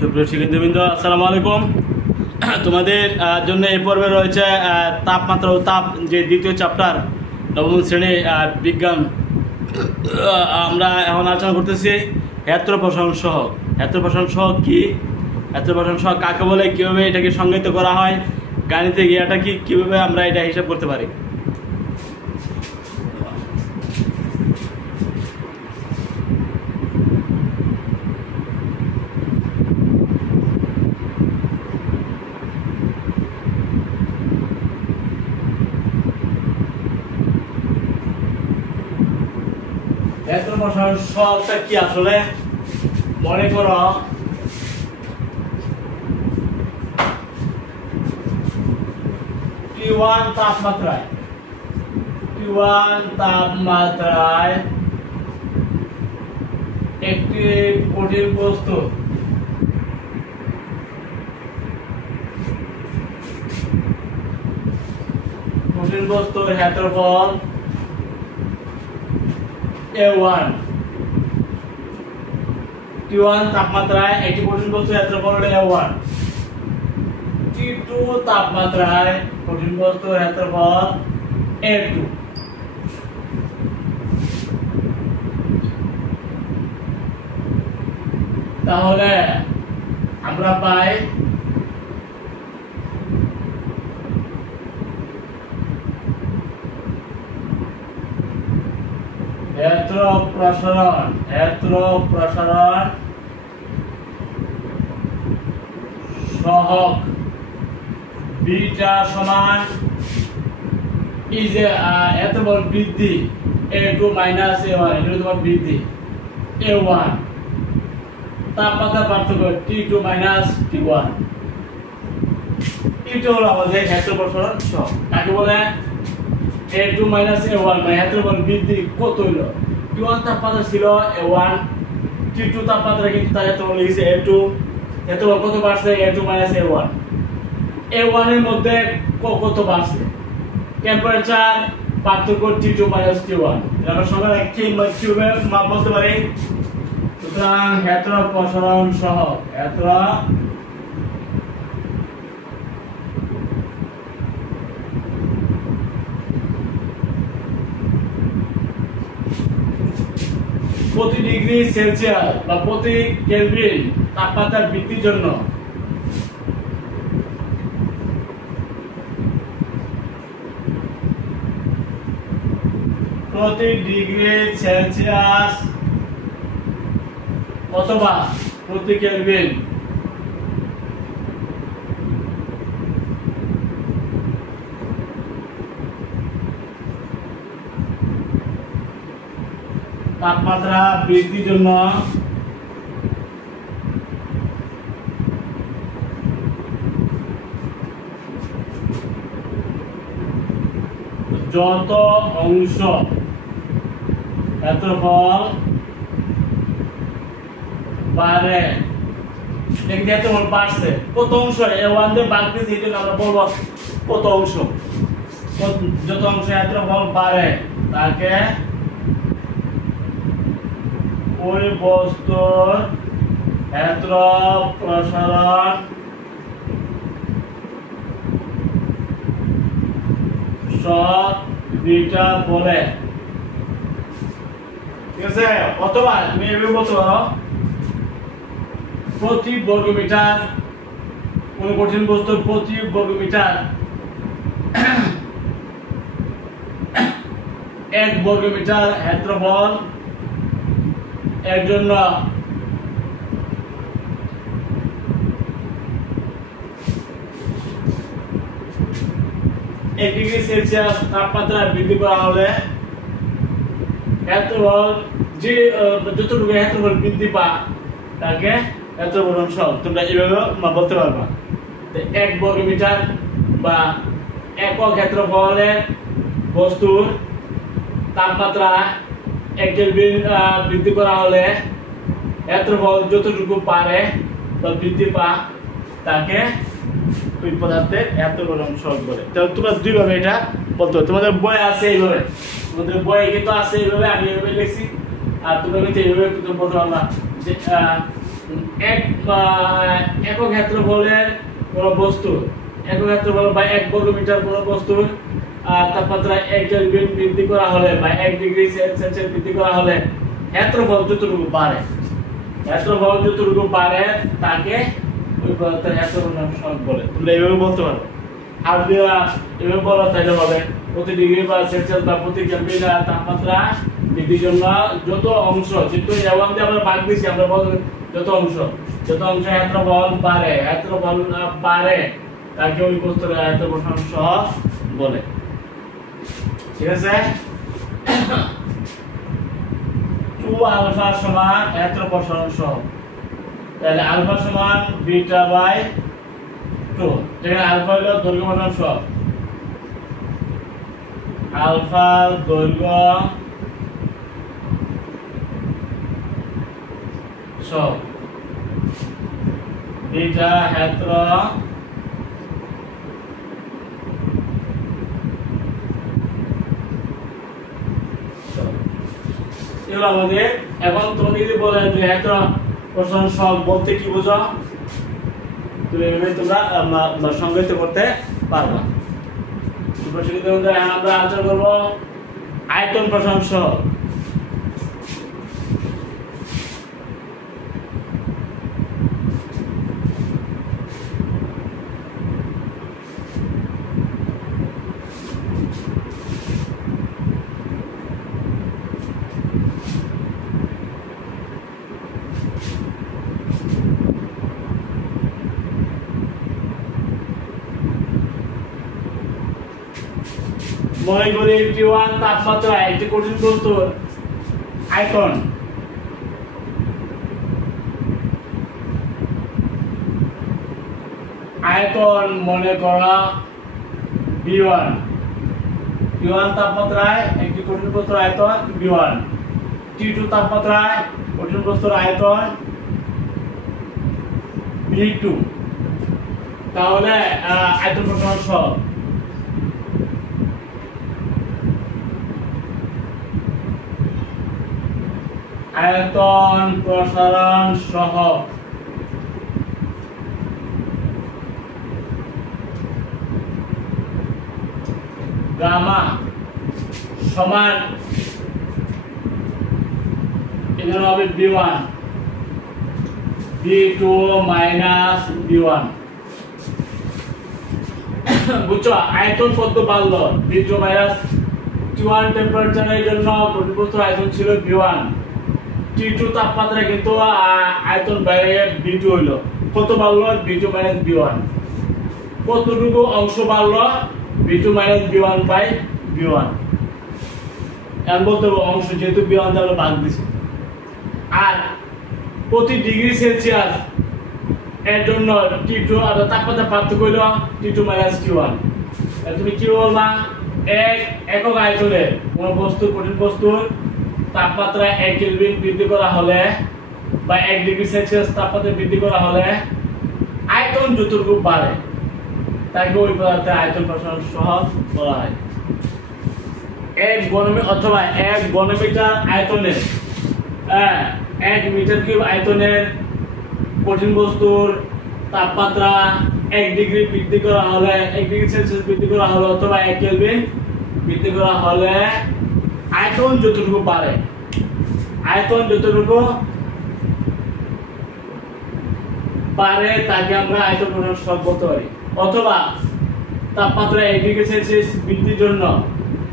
সুপ্রিয় শিক্ষার্থীবৃন্দ, আসসালামু আলাইকুম। তোমাদের জন্য এই পর্বে রয়েছে তাপমাত্রা ও তাপ, যে দ্বিতীয় চ্যাপ্টার, নবম শ্রেণী বিজ্ঞান। আমরা এখন আলোচনা করতেছি ক্ষেত্র প্রসারণ সহগ। ক্ষেত্র প্রসারণ সহগ কি, ক্ষেত্র প্রসারণ সহগ কাকে বলে, কীভাবে এটাকে সংজ্ঞায়িত করা হয়, গাণিতিক ইয়েটা কি, কীভাবে আমরা এটা হিসাব করতে পারি। ক্ষেত্র প্রসারণ সহগটা কি আসলে, মনে করো T1 তাপমাত্রায় একটি কঠিন বস্তু বস্তুর ক্ষেত্রফল A1। T1 তাপমাত্রায় একটি কঠিন বস্তুর ক্ষেত্রফল হলো A1। T2 তাপমাত্রায় কঠিন বস্তুর ক্ষেত্রফল A2। তাহলে আমরা পাই ক্ষেত্র প্রসারণ সহগ বিটা সমান এত বড় বৃদ্ধি A2 মাইনাস A1, এটা তোমার বৃদ্ধি A1। তাপমাত্রা পার্থক্য T2 মাইনাস T1। এটা হলো আমাদের ক্ষেত্র প্রসারণ সহগ। কাকে বলে? A2 মাইনাস A1, মানে ক্ষেত্র বৃদ্ধি কত হইল? T1 তাপমাত্রা ছিল A1, T2 তাপমাত্রা কিন্তু তার ক্ষেত্রফল লিখেছে A2। ক্ষেত্রফল কত বাড়ছে? A2 minus A1। A1 এর মধ্যে কত বাড়ছে? টেম্পারেচার পার্থক্য T2 মাইনাস T1। আমরা সংখ্যা কিভাবে মাপ বলতে পারি? সুতরাং ক্ষেত্র প্রসারণ সহগ, ক্ষেত্র প্রতি ডিগ্রি সেলসিয়াস বা প্রতি কেলভিন তাপমাত্রা বৃদ্ধির জন্য প্রতি ডিগ্রি সেলসিয়াস অথবা প্রতি কেলভিন তাপমাত্রা বৃদ্ধির জন্য যত অংশ ক্ষেত্রফল বাড়ে, ক্ষেত্রফল বাড়ছে, কত অংশ A1 দিয়ে বাড়তেছে, এটা আমরা বলবো কত অংশ। যত অংশ ক্ষেত্রফল বাড়ে তাকে ওই বস্তুর ক্ষেত্র প্রসারণ সহগ বিটা বলে। ঠিক আছে? অথবা তুমি এভাবে বলতে পারো, প্রতি বর্গমিটার কোন কঠিন বস্তুর প্রতি বর্গমিটার 1 বর্গমিটার ক্ষেত্রফল এর জন্য এক ডিগ্রি সেলসিয়াস তাপমাত্রা বৃদ্ধি করা হলে ক্ষেত্রফল যে যতটুকু ক্ষেত্রফল বৃদ্ধি পা তাকে ক্ষেত্র প্রসারণ সহগ। তোমরা এইভাবে বলতে পারবা 1 বর্গমিটার বা একক ক্ষেত্রফলের বস্তুর তাপমাত্রা 1 কেলভিন বৃদ্ধি করা হলে ক্ষেত্রফল যতটুকু পারে বা বৃদ্ধি পা তাকে ওই পদার্থের ক্ষেত্র প্রসারণ সহগ বলে। তাহলে তোমরা দুইভাবে এটা বলতে হবে। তোমাদের বই আছে এইভাবে, তোমাদের বই কিন্তু আছে এইভাবে, আমি এইভাবে লিখছি, আর তোমরা কিন্তু এইভাবে বলতে পারবা যে একক ক্ষেত্রফলের কোন বস্তু, একক ক্ষেত্রফল বা 1 বর্গমিটার কোন বস্তুর তাপমাত্রা 1 কেলভিন বৃদ্ধি করা হলে বা 1 ডিগ্রি সেলসিয়াস বৃদ্ধি করা হলে ক্ষেত্রফল যতটুকু বাড়ে, ক্ষেত্রফল যতটুকু বাড়ে তাকে ওই পদার্থের ক্ষেত্রফল সহগ বলে। তোমরা এইভাবে বলতে পারো। আর এভাবে বলা তাহলে হবে প্রতি ডিগ্রি বা সেলসিয়াস বা প্রতি কেলভিন তাপমাত্রা বৃদ্ধির জন্য যত অংশ, যেহেতু যেমন আমরা ভাগ দিচ্ছি, আমরা বলবো যত অংশ ক্ষেত্রফল বাড়ে, ক্ষেত্রফল বাড়ে তাকে ওই বস্তুর ক্ষেত্রফল সহগ বলে। ঠিক আছে? 2 আলফা সমান ক্ষেত্রফল সহগ। তাহলে আলফা সমান বিটা বাই 2, যেখানে আলফা হলো দৈর্ঘ্য প্রসারণ সহগ, আলফা দৈর্ঘ্য সহগ, বিটা ক্ষেত্র এগুলো আমাদের। এখন তুমি যদি বলে যে ক্ষেত্র প্রসারণ সহগ বলতে কি বোঝো, তুমি এভাবে তোমরা সংজ্ঞায়িত করতে পারবা। আমরা আলোচনা করবো আয়তন প্রসারণ সহগ। মনে করি T1 তাপমাত্রা একটি কঠিন বস্তুর আয়তন মনে করা B1, T1 তাপমাত্রায় একটি কঠিন বস্তুর আয়তন B1, T2 তাপমাত্রায় কঠিন বস্তুর আয়তন B2। তাহলে আয়তন প্রসারণ সহগ আয়তন প্রসারণ সহগ গামা সমান এখানে হবে B1 B2 মাইনাস B1। বুঝছো আয়তন কত বাড়লো, B2 মাইনাস T1 টেম্পারেচারের জন্য কঠিন বস্তুর আয়তন ছিল B1, T2 তাপমাত্রা কিন্তু আয়তন বাইরে B2 হইলো। কত বাড়লো? B2 minus B1। কতটুকু অংশ বাড়লো? B2 minus B1 by B1। এখন বলতে হবে অংশ, যেহেতু B1 আমরা ভাগ দিছি। আর প্রতি ডিগ্রি সেলসিয়াস এর জন্য T2 আর তাপমাত্রা পার্থক্য হইলো T2 মাইনাস T1। তুমি কি বলবা? একক আয়তনে কোন বস্তু, কঠিন বস্তুর তাপমাত্রা 1 কেলভিন বৃদ্ধি করা হলে বা 1 ডিগ্রি সেলসিয়াস তাপমাত্রা বৃদ্ধি করা হলে আয়তন যতটুকু বাড়ে তাকে ওই পদার্থের আয়তন প্রসারণ সহগ বলা হয়। 1 ঘনমিটার আয়তনের 1 মিটার কিউব আয়তনের কঠিন বস্তুর তাপমাত্রা 1 ডিগ্রি বৃদ্ধি করা হলে, 1 ডিগ্রি সেলসিয়াস বৃদ্ধি করা হলে অথবা 1 কেলভিন বৃদ্ধি করা হলে আয়তন যতটুকু বাড়ে, আয়তন যতটুকু বাড়ে তাকে আমরা আয়তন প্রসারণ সহগ বলতে পারি। অথবা তাপমাত্রা 1 ডিগ্রি সেলসিয়াস বৃদ্ধির জন্য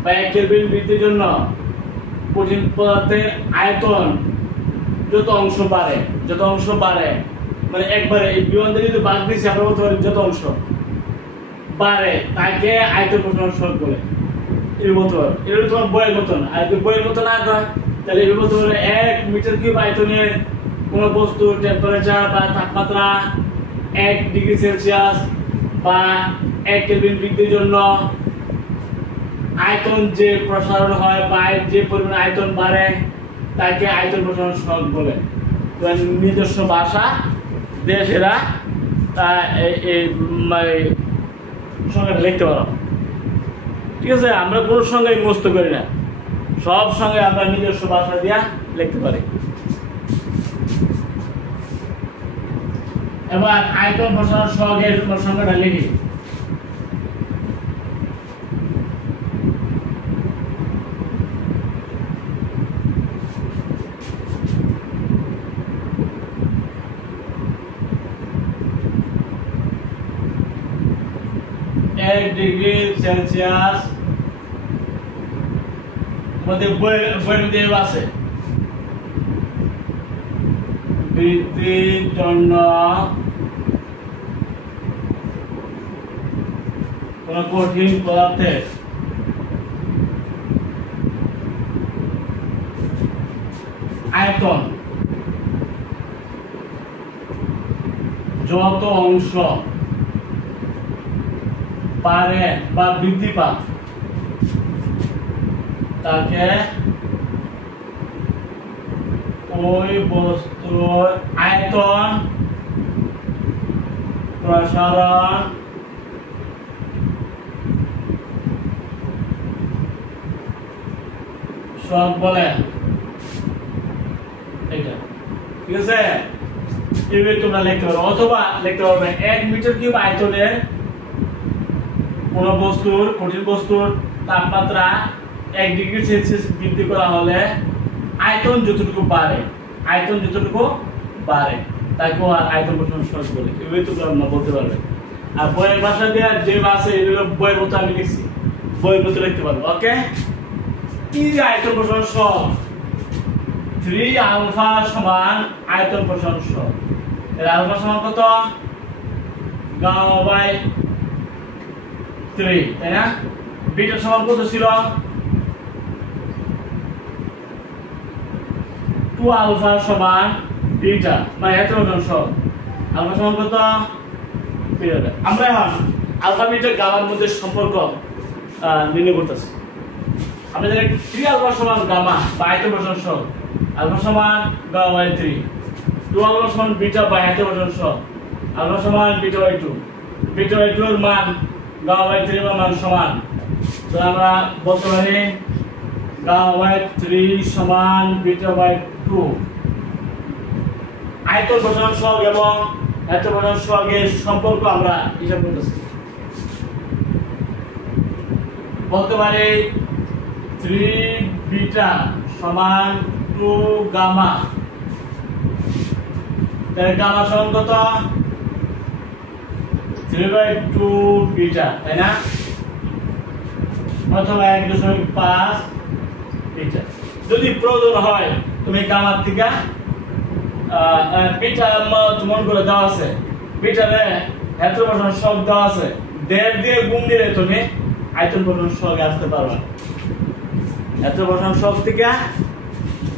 বা 1 কেলভিন বৃদ্ধির জন্য কঠিন পদার্থের আয়তন যত অংশ বাড়ে মানে একবারে এই B1 দিয়ে যদি বাদ দিছি আমরা বলতে পারি যত অংশ বাড়ে তাকে আয়তন প্রসারণ সহগ বলে। এই বলতে পারো এটা তোমার বইয়ের মতন। আর যদি বইয়ের মতো না হয় তাহলে এই বলতে পারো 1 মিটার কিউব আয়তনের কোন বস্তুর টেম্পারেচার বা তাপমাত্রা 1 ডিগ্রি সেলসিয়াস বা 1 কেলভিন বৃদ্ধির জন্য আয়তন যে প্রসারণ হয় বা যে পরিমাণ আয়তন বাড়ে তাকে আয়তন প্রসারণ সহগ বলে। নিজস্ব ভাষা দেশেরা সংজ্ঞা লিখতে পারো। ঠিক আছে? আমরা কোনো সংজ্ঞায় মুখস্থ করি না, সব সঙ্গে আমরা নিজস্ব ভাষা দিয়া লিখতে পারি। এবার আয়তন প্রসারণ সহগের সংখ্যাটা লিখি। এক ডিগ্রি সেলসিয়াস মধ্যে বইয়ের আছে বৃদ্ধির জন্য কোন কঠিন পদার্থের আয়তন যত অংশ পারে বা বৃদ্ধি পায় তাকে ওই বস্তুর আয়তন প্রসারণ সহগ বলে। এটা ঠিক আছে, এইভাবে তোমরা লিখতে পারো, অথবা লিখতে পারবে 1 মিটার কিউব আয়তনের কোন বস্তুর কঠিন বস্তুর তাপমাত্রা 1 ডিগ্রি সেলসিয়াস বৃদ্ধি করা হলে আয়তন যতটুকু বাড়ে তাকে আয়তন প্রসারণ সহগ বলে। এভাবে তোমরা বলতে পারবে। আর বইয়ের ভাষা দিয়ে যে আছে এগুলো বইয়ের মতো আমি লিখছি, বইয়ের মতো লিখতে পারবো। ওকে, কি আয়তন প্রসারণ সহগ? 3 আলফা সমান আয়তন প্রসারণ সহগ। এর আলফা সমান কত? গামা বাই 3, তাই না? বিটা সমান কত ছিল? 2 আলফা সমান বিটা, মানে আয়তন প্রসারণ সহগ। আলফা সমান কত? বিটা। আমরা এখন আলফা বিটা গামার মধ্যে সম্পর্ক নির্ণয় করতেছি। আমরা জানি 3 আলফা সমান গামা বা আয়তন প্রসারণ সহগ, আলফা সমান গামা বাই 3, 2 আলফা সমান বিটা বা আয়তন প্রসারণ সহগ, আলফা সমান বিটা বাই 2, বিটা বাই 2 এর মান গামা বাই 3 এর মান সমান। তো আমরা বলতে পারি গামা বাই 3 সমান বিটা বাই 2। আয়তন প্রসারণ সহগ এবং আয়তন প্রসারণ সহগের সম্পর্ক আমরা হিসাব করতেছি। বলতে পারি 3 বিটা সমান 2 গামা। তাহলে গামা সমান কত? 3/2 বিটা, তাই না? অথবা 1.5 বিটা। যদি প্রয়োজন হয় তুমি গামার থেকে বিটা মন করে দেওয়া আছে, বিটারে আয়তন প্রসারণ সহগ দেওয়া আছে, 1.5 দিয়ে গুণ দিলে তুমি আয়তন প্রসারণ সহগে আসতে পারবে। আয়তন প্রসারণ সহগ থেকে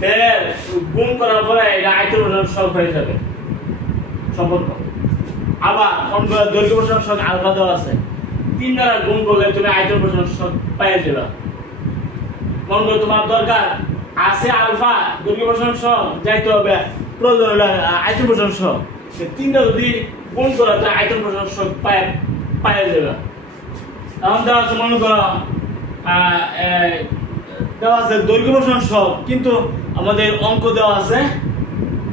1.5 গুণ করার পরে এটা আয়তন প্রসারণ সহগ হয়ে যাবে সম্পর্ক। আবার দৈর্ঘ্য প্রসারণ সহগ আলফা দেওয়া আছে, 3 দ্বারা গুণ করলে তুমি আয়তন প্রসারণ সহগ পেয়ে যাবে। মনে করো তোমার দরকার আছে আলফা, দৈর্ঘ্য প্রসারণ সহগ যাইতে হবে প্রয়োজন হলে আয়তন প্রসারণ সহগ, 3 দ্বারা যদি গুণ করা যায় আয়তন প্রসারণ সহগ পেয়ে যাবে। এখন দেওয়া আছে, মনে করো দেওয়া আছে দৈর্ঘ্য প্রসারণ সহগ, কিন্তু আমাদের অঙ্ক দেওয়া আছে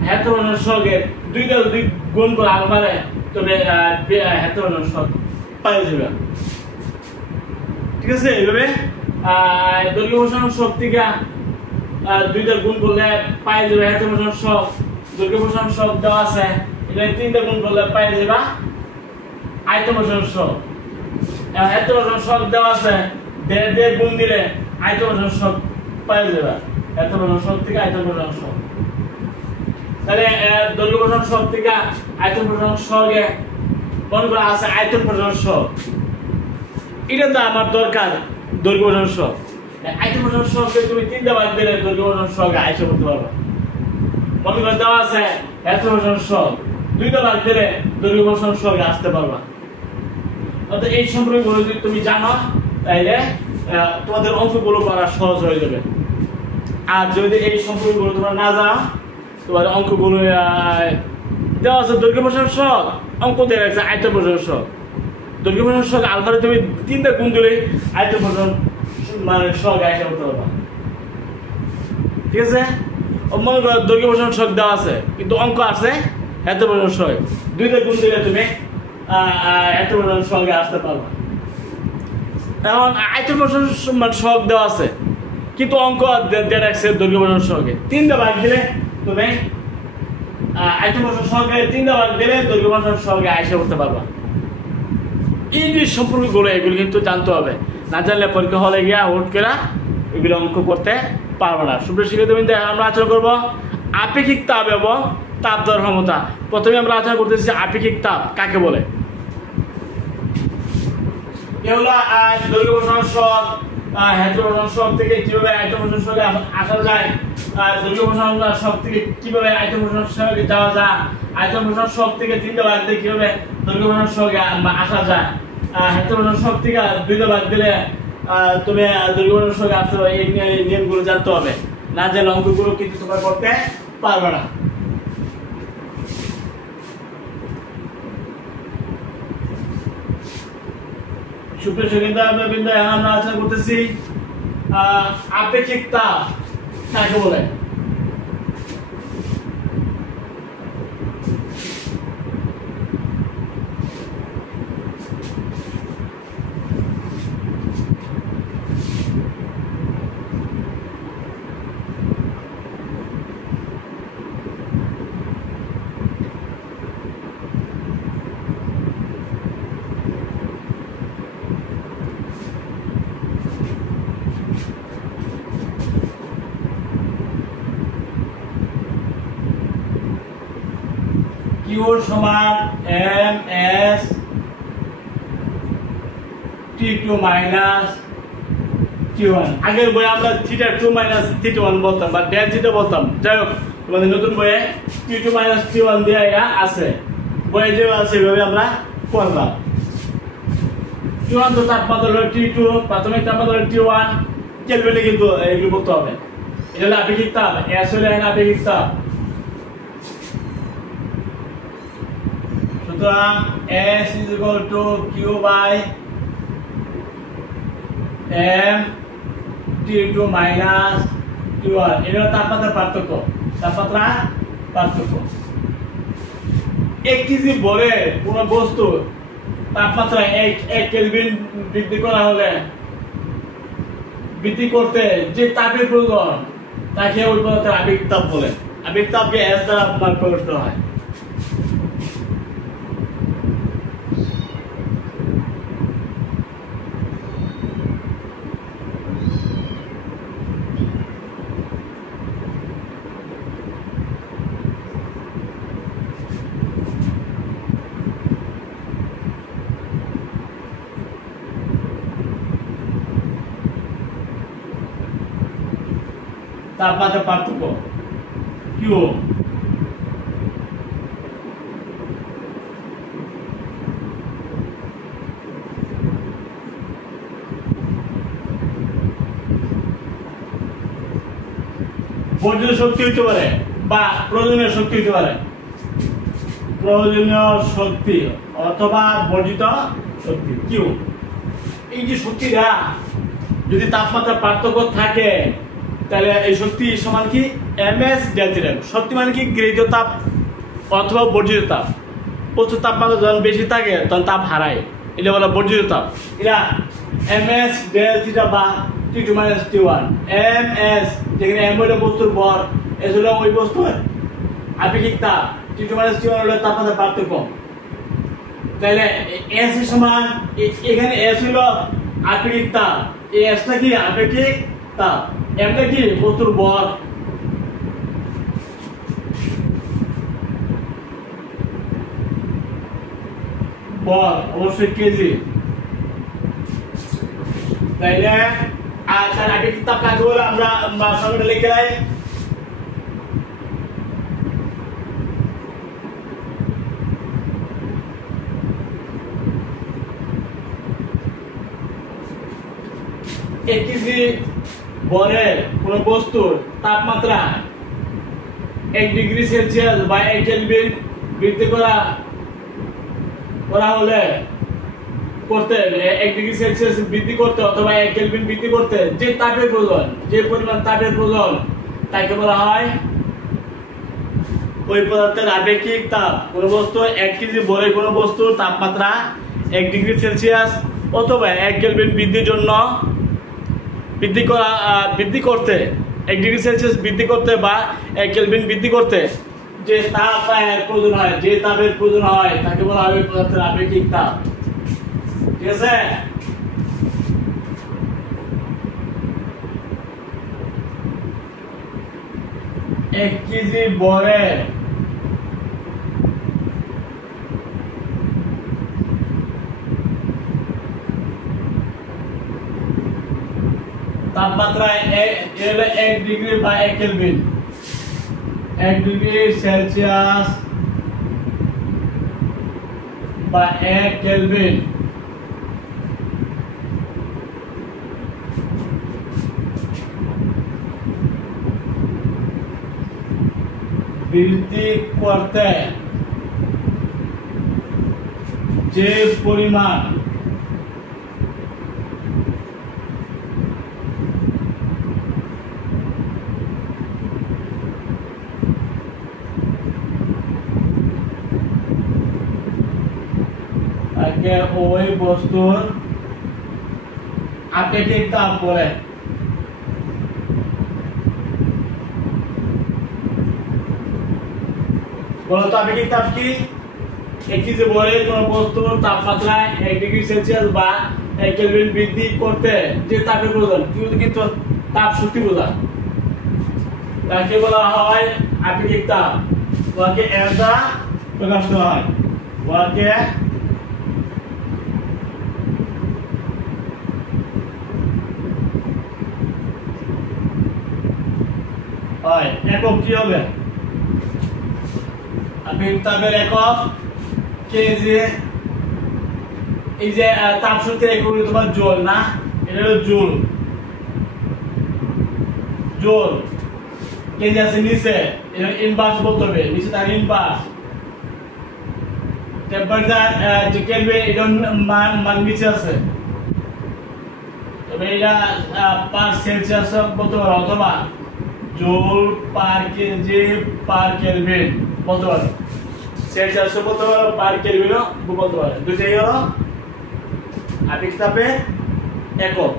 আয়তন প্রসারণ সহগের 2 দ্বারা যদি গুণ করা আলফারে তবে আয়তন প্রসারণ সহগ পেয়ে যাবে। ঠিক আছে, এইভাবে দৈর্ঘ্য প্রসারণ সহগ থেকে 2 দ্বারা গুণ করলে পেয়ে যাবে আয়তন প্রসারণ সহগ। দৈর্ঘ্য প্রসারণ সহগ দেওয়া আছে, এটা 3 দ্বারা গুণ করলে পেয়ে যাবে আয়তন প্রসারণ সহগ। আয়তন প্রসারণ সহগ দেওয়া আছে, 1.5 দিয়ে গুণ দিলে আয়তন প্রসারণ সহগ পেয়ে যাবে। আয়তন প্রসারণ সহগ থেকে আয়তন প্রসারণ সহগ, তাহলে দৈর্ঘ্য প্রসারণ সহগ থেকে আয়তন প্রসারণ সহগে মনে করা আছে আয়তন প্রসারণ সহগ। এটা তো আমার দরকার দৈর্ঘ্য প্রসারণ সহগ। আয়তন প্রসারণ সহগকে তুমি 3 দিয়ে ভাগ দিলে দৈর্ঘ্য প্রসারণ সহগে আইসা করতে পারবে। মনে করে দেওয়া আছে আয়তন প্রসারণ সহগ, 2 দিয়ে ভাগ দিলে দৈর্ঘ্য প্রসারণ সহগে আসতে পারবা। অর্থাৎ এই সম্পর্কগুলো যদি তুমি জানো তাহলে তোমাদের অঙ্কগুলো করা সহজ হয়ে যাবে। আর যদি এই সম্পর্কগুলো তোমরা না জানো, তোমার অঙ্কগুলো দেওয়া আছে দৈর্ঘ্য প্রসারণ সহগ, অঙ্ক দেওয়া আছে আয়তন প্রসারণ সহগ। দৈর্ঘ্য প্রসারণ সহগ আলফারে তুমি 3 দিয়ে গুণ দিলে আয়তন প্রসারণ মানে সহগ আইসা করতে পারবা। ঠিক আছে, মনে করো দৈর্ঘ্য প্রসারণ সহগ দেওয়া আছে কিন্তু অঙ্ক আছে এত বছর সহগ 2 দিয়ে গুণ দিলে তুমি এত বছর সহগে আসতে পারবে। এখন আয়তন বছর সহগ দেওয়া আছে কিন্তু অঙ্ক দিয়ে রাখছে দৈর্ঘ্য বছর সহগে 3 দিয়ে ভাগ দিলে তুমি আয়তন বছর সহগে 3 দিয়ে ভাগ দিলে দৈর্ঘ্য বছর সহগে আইসা করতে পারবা। এই যে সম্পর্কগুলো এগুলো কিন্তু জানতে হবে, না জানলে পরীক্ষা হলে গিয়া হুট করে এগুলো অঙ্ক করতে পারবো না। সুপ্রিয় শিক্ষার্থীবৃন্দ, আমরা আলোচনা করবো আপেক্ষিক তাপ এবং তাপ দেওয়ার ক্ষমতা। প্রথমে আমরা আলোচনা করতেছি আপেক্ষিক তাপ কাকে বলে। এগুলো দৈর্ঘ্য বসন সহগ, হেতু বসন সহগ থেকে কিভাবে আয়তন বসন সহগে আসা যায়, দৈর্ঘ্য বসন সহগ থেকে কিভাবে আয়তন বসন সহগে যাওয়া যায়, আয়তন বসন সহগ থেকে 3 দিয়ে ভাগ দিয়ে কিভাবে দৈর্ঘ্য বসন সহগে আসা যায়, হেতু বসন সহগ থেকে 2 দিয়ে ভাগ দিলে তুমি দৈর্ঘ্য বসন সহগে আসতে হবে। এই নিয়মগুলো জানতে হবে, না জানলে অঙ্কগুলো কিন্তু তোমরা করতে পারবে না। সুপ্রিয় শিক্ষার্থীবৃন্দ, আমরা আলোচনা করতেছি আপেক্ষিক তাপ কাকে বলে। Q সমান ms T2 মাইনাস T1। আগের বইয়ে আমরা θ2 মাইনাস θ1 বলতাম বা ডেল থিটা বলতাম। যাই হোক, তোমাদের নতুন বইয়ে T2 মাইনাস T1 দেয়া এটা আছে, বইয়ে যে আছে এভাবে আমরা করলাম। চূড়ান্ত তাপমাত্রা হলো T2, প্রাথমিক তাপমাত্রা হলো T1, কেলভিনে কিন্তু এগুলো বলতে হবে। এটা হলো আপেক্ষিক তাপ, S হলো আপেক্ষিক তাপ। সুতরাং S is equal to Q by M T2 minus T1। এটা তাপমাত্রার পার্থক্য, তাপমাত্রা পার্থক্য। 1 কেজি ভরে কোন বস্তু তাপমাত্রা 1 কেলভিন বৃদ্ধি করা হলে বৃদ্ধি করতে যে তাপের প্রয়োজন তাকে ওই পদার্থের আপেক্ষিক তাপ বলে। আপেক্ষিক তাপকে S দ্বারা প্রকাশিত হয়। তাপমাত্রা পার্থক্য Q বর্জিত শক্তি হতে পারে বা প্রয়োজনীয় শক্তি হতে পারে, প্রয়োজনীয় শক্তি অথবা বর্জিত শক্তি Q। এই যে শক্তিটা যদি তাপমাত্রা পার্থক্য থাকে তাহলে এই শক্তি সমান কি ms ডেল θ। শক্তি মানে কি গৃহীত তাপ অথবা বর্জিত তাপ। প্রচুর তাপমাত্রা যখন বেশি থাকে তখন তাপ হারায়, এটা বলা বর্জিত তাপ। এটা ms ডেল θ বা T2 minus T1। ms যেখানে m হলো বস্তুর ভর, s হলো ওই বস্তুর আপেক্ষিক তাপ, T2 minus T1 হলো তাপমাত্রা পার্থক্য। তাহলে s সমান এখানে s হলো আপেক্ষিক তাপ, এই s টা কি আপেক্ষিক তাপ, m টা কি বস্তুর ভর। ভর অবশ্যই কেজি। তাইলে আর তার আপেক্ষিক তাপ কাকে বলে আমরা সংজ্ঞাটা লিখে রাই। এক কেজি ভরের কোন বস্তুর তাপমাত্রা 1 ডিগ্রি সেলসিয়াস বা 1 কেলভিন বৃদ্ধি করা হলে করতে 1 ডিগ্রি সেলসিয়াস বৃদ্ধি করতে অথবা 1 কেলভিন বৃদ্ধি করতে যে তাপের প্রয়োজন, যে পরিমাণ তাপের প্রয়োজন তাকে বলা হয় ওই পদার্থের আপেক্ষিক তাপ, কোনো বস্তু 1 কেজি ভরের কোনো বস্তুর তাপমাত্রা 1 ডিগ্রি সেলসিয়াস অথবা 1 কেলভিন বৃদ্ধির জন্য বৃদ্ধি করতে 1 ডিগ্রি সেলসিয়াস বৃদ্ধি করতে বা 1 কেলভিন বৃদ্ধি করতে যে তাপের প্রয়োজন হয় তাকে বলা হয় ওই পদার্থের আপেক্ষিক তাপ। ঠিক আছে? এক কেজি ভরের তাপমাত্রা 1 ডিগ্রি বা 1 কেলভিন, 1 ডিগ্রি সেলসিয়াস বা 1 কেলভিন বৃদ্ধি করতে যে পরিমাণ ওই বস্তুর আপেক্ষিক তাপ বলে। বলতো আপেক্ষিক তাপ কি? 1 কেজি ভরের কোন বস্তুর তাপমাত্রা 1 ডিগ্রি সেলসিয়াস বা 1 কেলভিন বৃদ্ধি করতে যে তাপের প্রয়োজন, কিন্তু তাপ শক্তি বোঝা, তাকে বলা হয় আপেক্ষিক তাপ। ওকে এর দ্বারা প্রকাশ করা হয়। ওকে একক কি হবে? আপেক্ষিক তাপের একক কেজি। এই যে তাপ শক্তির একক হলো তোমার জুল, না? এটা হলো জুল। জুল কেজি আছে নিচে, এটা ইনভার্স বলতে হবে, নিচে তার ইনভার্স। টেম্পারেচার যে কেলভিন, এটা মান নিচে আছে, তবে এটা পার সেলসিয়াস বলতে পারো অথবা joule per KG per kelvin বলতে পারো, সেলসিয়াস বলতে পারো, পার কেলভিনও বলতে পারো। দুইটাই হলো আপেক্ষিক তাপের একক।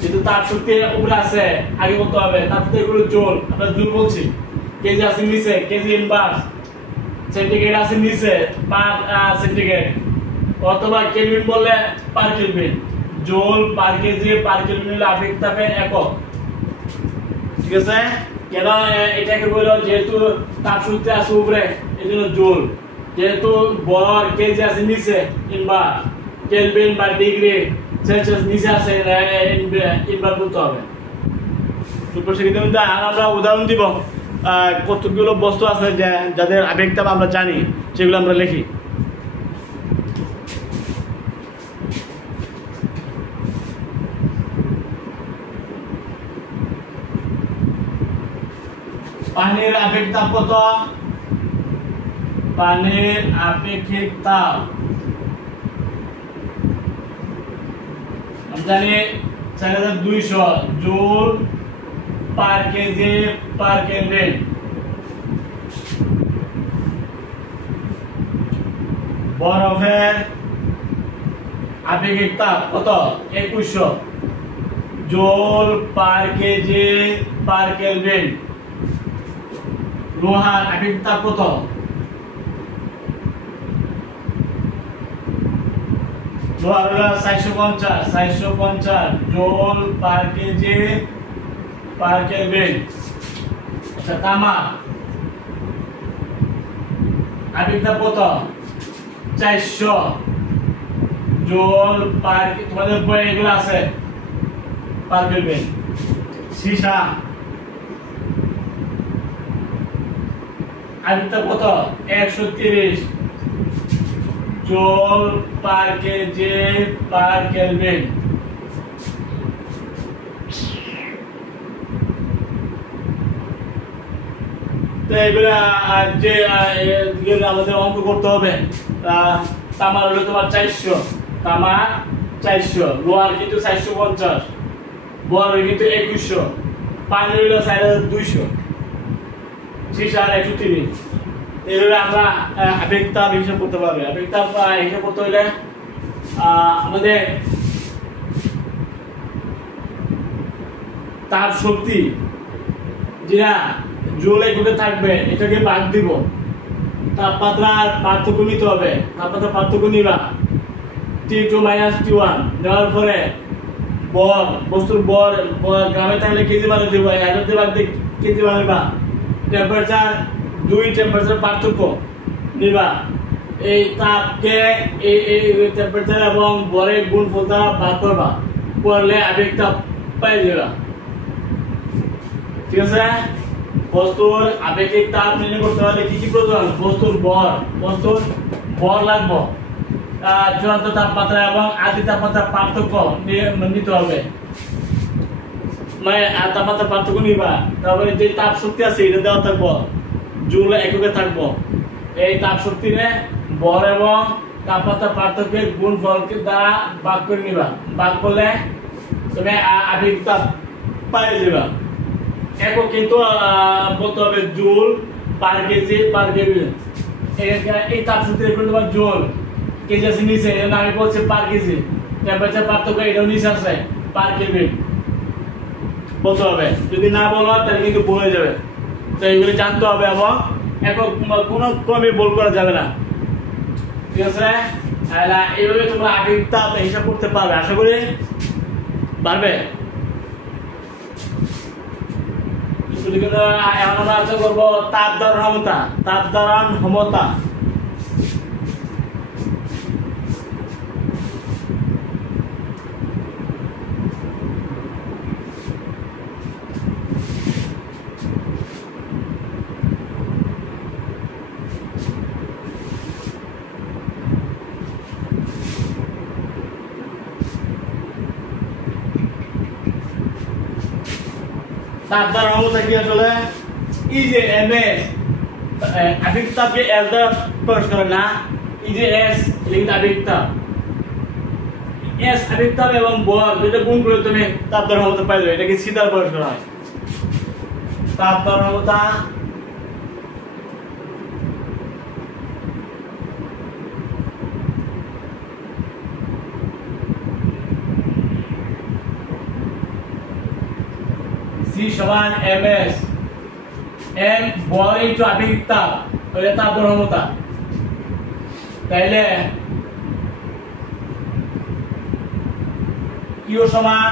কিন্তু তাপ শক্তি উপরে আছে, আগে বলতে হবে তাপ শক্তি এগুলো জুল, আমরা জুল বলছি। কেজি আছে নিচে, কেজি ইনভার্স। সেন্টিগ্রেড আছে নিচে, পার সেন্টিগ্রেড, অথবা কেলভিন বললে per kelvin. Joule per KG per kelvin হলো আপেক্ষিক তাপের একক। ঠিক আছে? কেন এটাকে বললো? যেহেতু তাপ শক্তি আছে উপরে, এই জন্য জুল। যেহেতু ভর কেজি আছে নিচে, ইনভার্স। কেলভিন বা ডিগ্রি সেলসিয়াস নিচে আছে, ইনভার্স বলতে হবে। আমরা উদাহরণ দিব, কতগুলো বস্তু আছে যাদের আপেক্ষিক তাপ আমরা জানি, সেগুলো আমরা লিখি। পানির আপেক্ষিক তাপ কত? পানির আপেক্ষিক তাপ আমরা জানি 4200 joule per KG per kelvin. বরফের আপেক্ষিক তাপ কত? 2100 joule per KG per kelvin. লোহার আপেক্ষিক তাপ কত? লোহার 450 joule per KG per kelvin. আচ্ছা, তামা আপেক্ষিক তাপ কত? 400 জুল পার, তোমাদের বই এগুলো আছে, পার কেলভিন। সীসা আপেক্ষিক তাপ কত? 130 joule per KG per kelvin. তো এগুলো যে আমাদের অঙ্ক করতে হবে। তামার হলো তোমার 400, তামার 400, লোহার কিন্তু 450, বর কিন্তু 2100, পানি হলো 4200, সীসার 130। এইভাবে আমরা আবেগ তাপ হিসাব করতে পারবো। আবেগ তাপ হিসাব করতে হলে আমাদের তাপ শক্তি যেটা জুল এককে থাকবে এটাকে ভাগ দিব, তাপমাত্রার পার্থক্য নিতে হবে, তাপমাত্রার পার্থক্য নিবা T2 - T1 নেওয়ার পরে বল, বস্তুর বল গ্রামে থাকলে কেজি মানে দেবো, 1000 দিয়ে ভাগ দিয়ে কেজি বানাবা। টেম্পারেচার 2 টেম্পারেচার পার্থক্য নিবা, এই তাপকে এই টেম্পারেচার এবং বলের গুণফল দ্বারা ভাগ করবা, করলে আবেগ তাপ পাই যাবা। ঠিক আছে? বস্তুর আবেগিক তাপ নির্ণয় করতে হলে কি কি প্রয়োজন? বস্তুর ভর লাগবে, চূড়ান্ত তাপমাত্রা এবং আদি তাপমাত্রার পার্থক্য নিতে হবে, মানে তাপমাত্রা পার্থক্য নিবা। তারপরে যে তাপ শক্তি আছে এটা দেওয়া থাকবো, জুল এককে থাকবো। এই তাপ শক্তিরে ভর এবং তাপমাত্রা পার্থক্যের গুণফলকে দ্বারা ভাগ করে নিবা, ভাগ করলে তুমি আবেগিক তাপ পাই যাবা। একক কিন্তু বলতে হবে joule per KG per kelvin. এই তাপ শক্তির তোমার জুল কেজি আছে নিচে, আমি বলছি পার কেজি। টেম্পারেচার পার্থক্য এটাও নিচে আছে পার কেলভিন বলতে হবে। যদি না বলো তাহলে কিন্তু ভুল হয়ে যাবে। তো এইগুলি জানতে হবে এবং একক কোনো ক্রমে ভুল করা যাবে না। ঠিক আছে? এইভাবে তোমরা আবেগ তাপ হিসাব করতে পারবে, আশা করি পারবে। এখন আমরা আলোচনা করবো তাপ ধারণ ক্ষমতা। তাপ ধারণ ক্ষমতা তাপ ধারণ ক্ষমতা কি আসলে এই যে এমএস আবেগ তাপকে এস দ্বারা প্রকাশ করে না, এই যে এস লিখিত আবেগ তাপ, এস আবেগ তাপ এবং বল যেটা গুণ করে তুমি তাপ ধারণ ক্ষমতা পাই যাবে। এটাকে সি দ্বারা প্রকাশ করা হয়। তাপ ধারণ ক্ষমতা C সমান ms, m বল ইনটু আবেগিক তাপ, তাহলে তাপ ধারণ ক্ষমতা। তাইলে Q সমান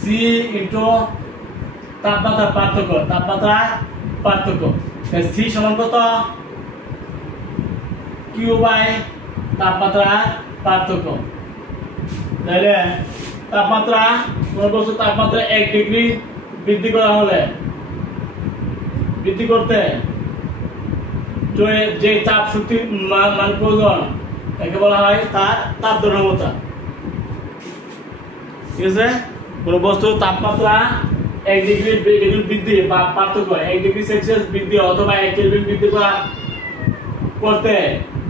C ইনটু তাপমাত্রার পার্থক্য, তাপমাত্রার পার্থক্য। C সমান কত? Q বাই তাপমাত্রার পার্থক্য। তাইলে তাপমাত্রা কোন বস্তু তাপমাত্রা 1 ডিগ্রি বৃদ্ধি করা হলে বৃদ্ধি করতে যে তাপ শক্তি মান প্রয়োজন তাকে বলা হয় তার তাপ ধারণ ক্ষমতা। ঠিক আছে? কোন বস্তুর তাপমাত্রা 1 ডিগ্রি বৃদ্ধি বা পার্থক্য 1 ডিগ্রি সেলসিয়াস বৃদ্ধি অথবা 1 কেলভিন বৃদ্ধি করতে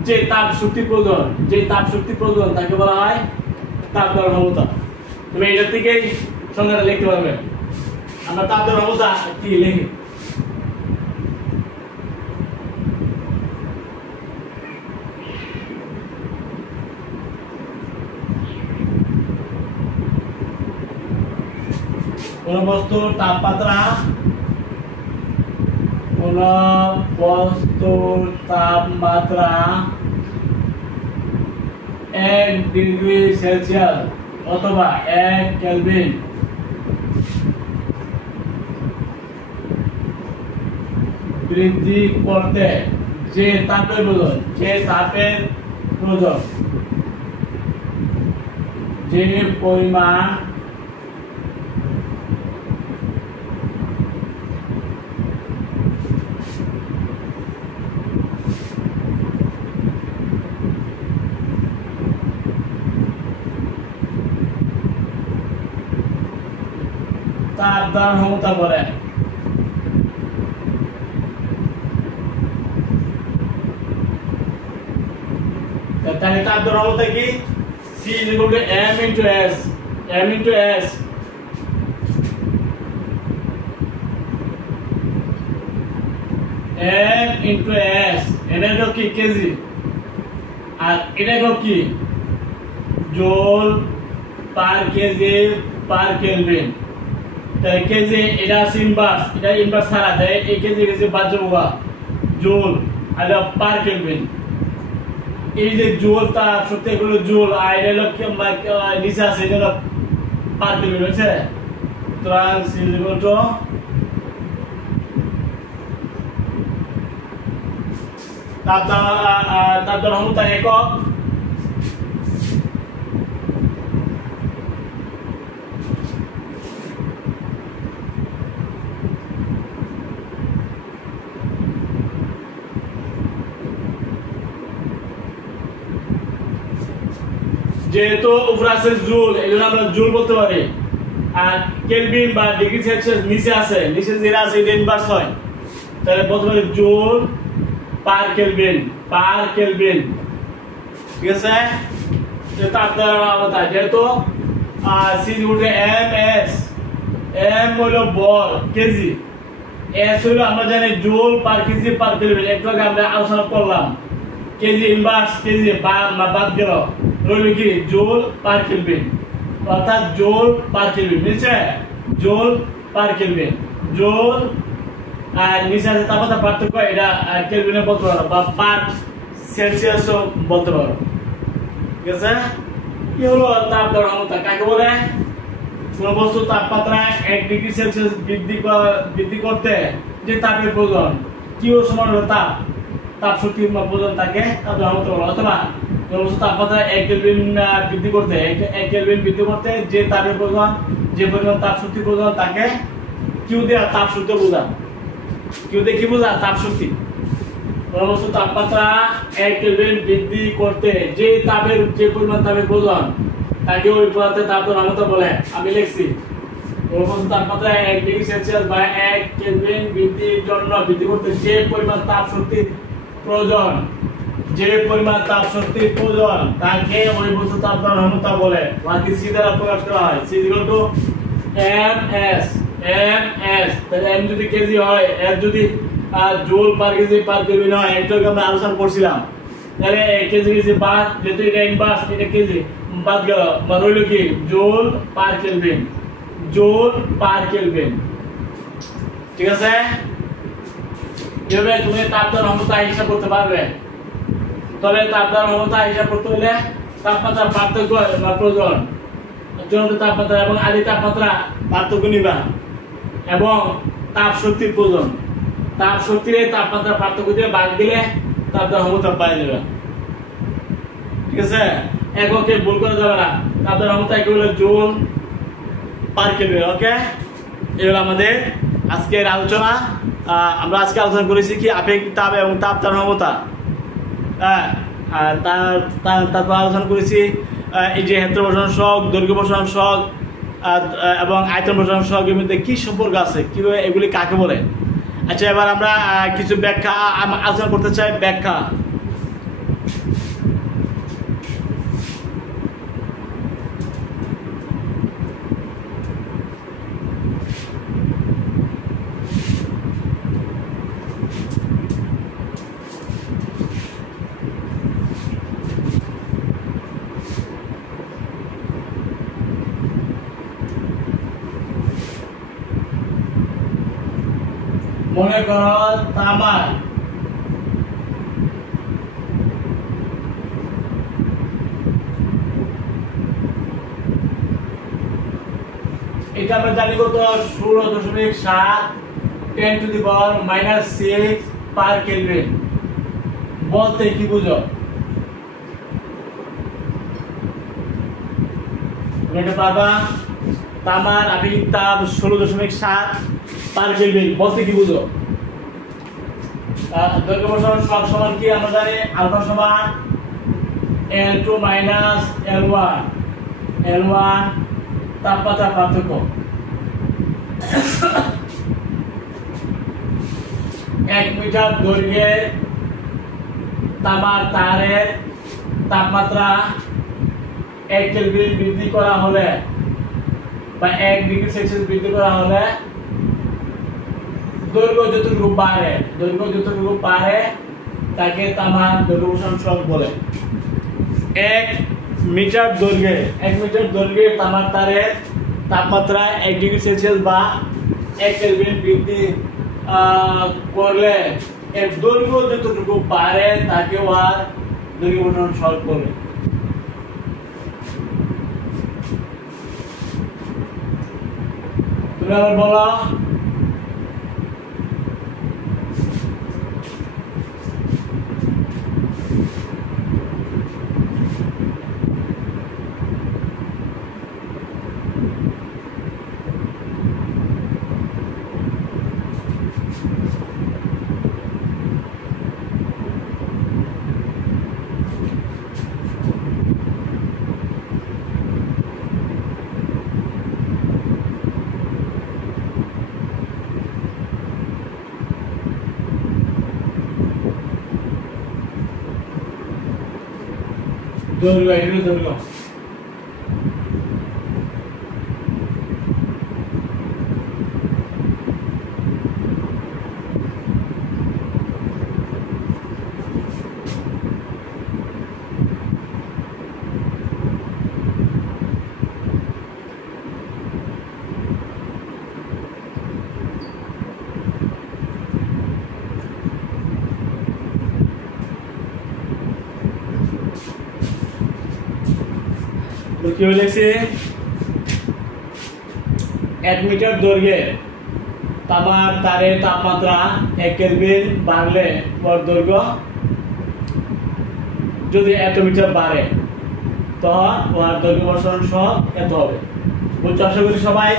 যে তাপ শক্তি প্রয়োজন তাকে বলা হয় তাপ ধারণ ক্ষমতা। তুমি এটা থেকেই সংজ্ঞাটা লিখতে পারবে। আমরা তাপ ধারণ ক্ষমতা কি লিখি? কোন বস্তুর তাপমাত্রা 1 ডিগ্রি সেলসিয়াস অথবা 1 কেলভিন বৃদ্ধি করতে যে তাপের প্রয়োজন যে পরিমাণ তাপ ধারণ ক্ষমতা বলে। তাহলে তাপ ধারণ ক্ষমতা কি? C = m × s, m × s M into S, এটা কি কেজি, আর এটা কি joule per KG per kelvin. তাহলে কেজি এটা আছে ইনভার্স, এটা ইনভার্স ছাড়া যায় এই কেজি কেজি বাদ যাবো জোল আর পার কেলভিন। এই যে জোল তাপ শক্তি এগুলো জোল, আর এটা নিচে আছে এটা হলো পার কেলভিন, বুঝছে? সুতরাং C = তাপ দ্বারা একক। যেহেতু উপরে আছে জুল, এই জন্য আমরা জুল বলতে পারি, আর কেলভিন বা ডিগ্রি সেলসিয়াস নিচে আছে, নিচে যেটা আছে এটা ইনভার্স হয়, তাহলে বলতে পারি joule per kelvin, per kelvin. ঠিক আছে? তাপ দ্বারা যেহেতু C = ms, m হলো বল কেজি, s হলো আমরা জানি joule per KG per kelvin, একটু আগে আমরা আলোচনা করলাম। কেজি ইনভার্স কেজি বাদ গেল, রইল কি জুল পার কেলভিন, অর্থাৎ জুল পার কেলভিন, বুঝছে? জুল পার কেলভিন, জুল আর নিচে আছে তাপমাত্রা পার্থক্য, এটা কেলভিনে বলতে পারো বা পার সেলসিয়াসও বলতে পারো। ঠিক আছে? কি হলো তাপ দ্বারা ক্ষমতা? কাকে বলে? কোন বস্তু তাপমাত্রা 1 ডিগ্রি সেলসিয়াস বৃদ্ধি করতে যে তাপের প্রয়োজন, কি ও সমান হলো তাপ শক্তির প্রয়োজন, তাকে তাপ দ্বারা ক্ষমতা বলে। অথবা কোন বস্তু তাপমাত্রা 1 কেলভিন বৃদ্ধি করতে, 1 কেলভিন বৃদ্ধি করতে যে তাপের প্রয়োজন, যে পরিমাণ তাপ শক্তির প্রয়োজন, তাকে কিউ দিয়ে তাপ শক্তি বোঝা। কিউ দিয়ে কি বোঝা? তাপ শক্তি। কোন বস্তু তাপমাত্রা 1 কেলভিন বৃদ্ধি করতে যে পরিমাণ তাপের প্রয়োজন, তাকে ওই পদার্থের তাপ দ্বারা ক্ষমতা বলে। আমি লিখছি কোন বস্তু তাপমাত্রা 1 ডিগ্রি সেলসিয়াস বা 1 কেলভিন বৃদ্ধি করতে যে পরিমাণ তাপ শক্তির প্রয়োজন, যে পরিমাণ তাপ শক্তির প্রয়োজন, তাকে ওই বস্তু তাপ দ্বারা ক্ষমতা বলে। বাকি C দ্বারা প্রকাশ করা হয়। C = ms, ms। তাহলে m যদি কেজি হয়, s যদি joule per KG per kelvin হয়, একটু আগে আমরা আলোচনা করছিলাম। তাহলে কেজি কেজি বাদ, যেহেতু এটা ইনভার্স, এটা কেজি বাদ গেল, রইল কি joule per kelvin, joule per kelvin. ঠিক আছে? এভাবে তুমি তাপ দ্বারা ক্ষমতা হিসাব করতে পারবে। তবে তাপ দ্বারা ক্ষমতা হিসাব করতে হলে তাপমাত্রা পার্থক্য বা প্রয়োজন, চূড়ান্ত তাপমাত্রা এবং আদি তাপমাত্রা পার্থক্য নিবা, এবং তাপ শক্তির প্রয়োজন। তাপ শক্তির তাপমাত্রা পার্থক্য দিয়ে ভাগ দিলে তাপ দ্বারা ক্ষমতা পাওয়া যাবে। ঠিক আছে? এককে ভুল করা যাবে না। তাপ দ্বারা ক্ষমতা একে হলো জুল পার কেলভিন। ওকে, এই হলো আমাদের আজকের আলোচনা। আমরা আজকে আলোচনা করেছি কি আপেক্ষিক তাপ এবং তাপ দ্বারা ক্ষমতা। তারপর আলোচনা করেছি এই যে ক্ষেত্র প্রসারণ সহগ, দৈর্ঘ্য প্রসারণ সহগ এবং আয়তন প্রসারণ সহগের মধ্যে কি সম্পর্ক আছে, কিভাবে এগুলি কাকে বলে। আচ্ছা, এবার আমরা কিছু ব্যাখ্যা আলোচনা করতে চাই। ব্যাখ্যা। মনে করো তামার এটা আমরা জানি কত 16.7 10⁻⁻6 পার কেলভিন বলতে কি বুঝো? এটা পাবা তামার আপেক্ষিক তাপ 16.7 পার কেলভিন বলতে কি বুঝো? দৈর্ঘ্য প্রসারণ সহগ সমান কি আমরা জানি? আলফা সমান L2 - L1, L1 তাপমাত্রা পার্থক্য। 1 মিটার দৈর্ঘ্যের তামার তারের তাপমাত্রা 1 কেলভিন বৃদ্ধি করা হলে বা 1 ডিগ্রি সেলসিয়াস বৃদ্ধি করা হলে দৈর্ঘ্য যতটুকু বাড়ে তাকে তামার দৈর্ঘ্য প্রসারণ সহগ বলে। 1 মিটার দৈর্ঘ্যে তামার তারের তাপমাত্রা 1 ডিগ্রি সেলসিয়াস বা 1 কেলভিন বৃদ্ধি করলে এর দৈর্ঘ্য যতটুকু বাড়ে তাকে আর দৈর্ঘ্য প্রসারণ সহগ বলে। তুমি আবার বলো। দৈর্ঘ্য কি বলেছে 1 মিটার দৈর্ঘ্যে তামার তারের তাপমাত্রা 1 কেলভিন বাড়লে ওর দৈর্ঘ্য যদি এত মিটার বাড়ে তো ওর দৈর্ঘ্য প্রসারণ সহগ এত হবে। বুঝছো আশা করি সবাই।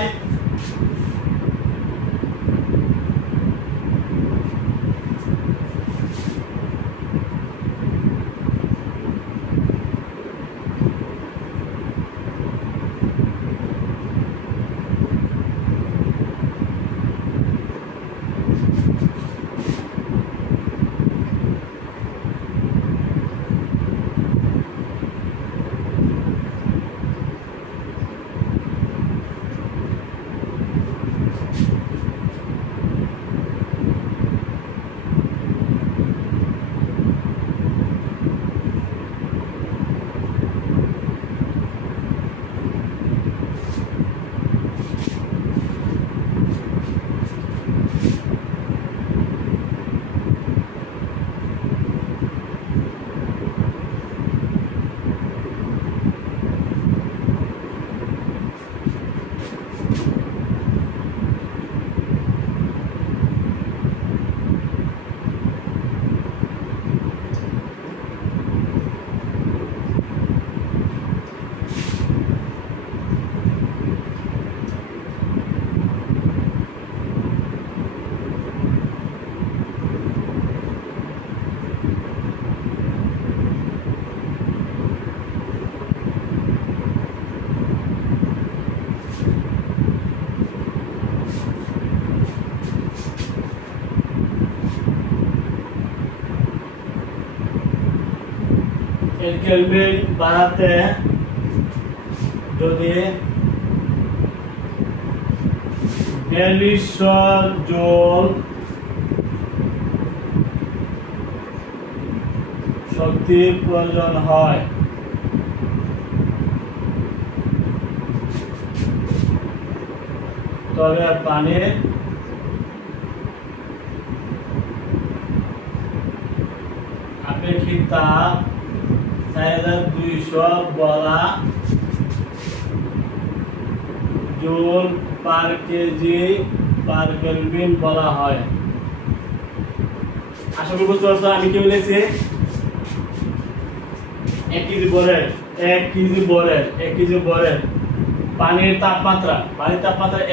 কেলভিন বাড়াতে যদি 4200 জুল শক্তির প্রয়োজন হয় তবে পানির আপেক্ষিক তাপ 4200 বলা joule per KG per kelvin বলা হয়। আশা করি বুঝতে পারছো আমি কি বলেছি। 1 কেজি বরের পানির তাপমাত্রা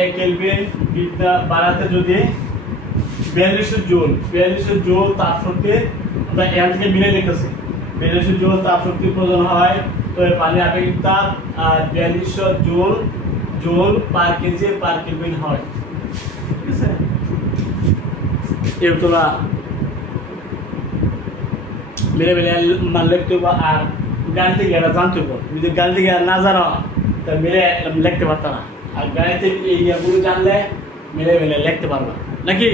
1 কেলভিন বাড়াতে যদি 4200 জুল তাপ শক্তি আমরা এখান থেকে মিলে লিখতেছি 4200 জুল তাপ শক্তি প্রয়োজন হয় তো পানির আপেক্ষিক তাপ 4200 joule per KG per kelvin হয়। ঠিক আছে এর তোলা মিলে মান লিখতে হবে আর গাণিতিক এটা জানতে হবে। তুমি যদি গাণিতিক না জানো তাহলে মিলে লিখতে পারতো না আর গাণিতিক এই ইয়েগুলো জানলে মিলে লিখতে পারবা নাকি।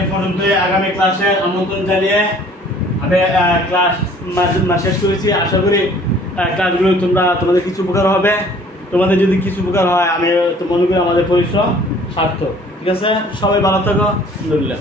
এ পর্যন্তই। আগামী ক্লাসে আমন্ত্রণ জানিয়ে আমি ক্লাস শেষ করেছি। আশা করি ক্লাসগুলো তোমাদের কিছু উপকার হবে। তোমাদের যদি কিছু উপকার হয় আমি তো মনে করি আমাদের পরিশ্রম সার্থক। ঠিক আছে, সবাই ভালো থাকো। আলহামদুলিল্লাহ।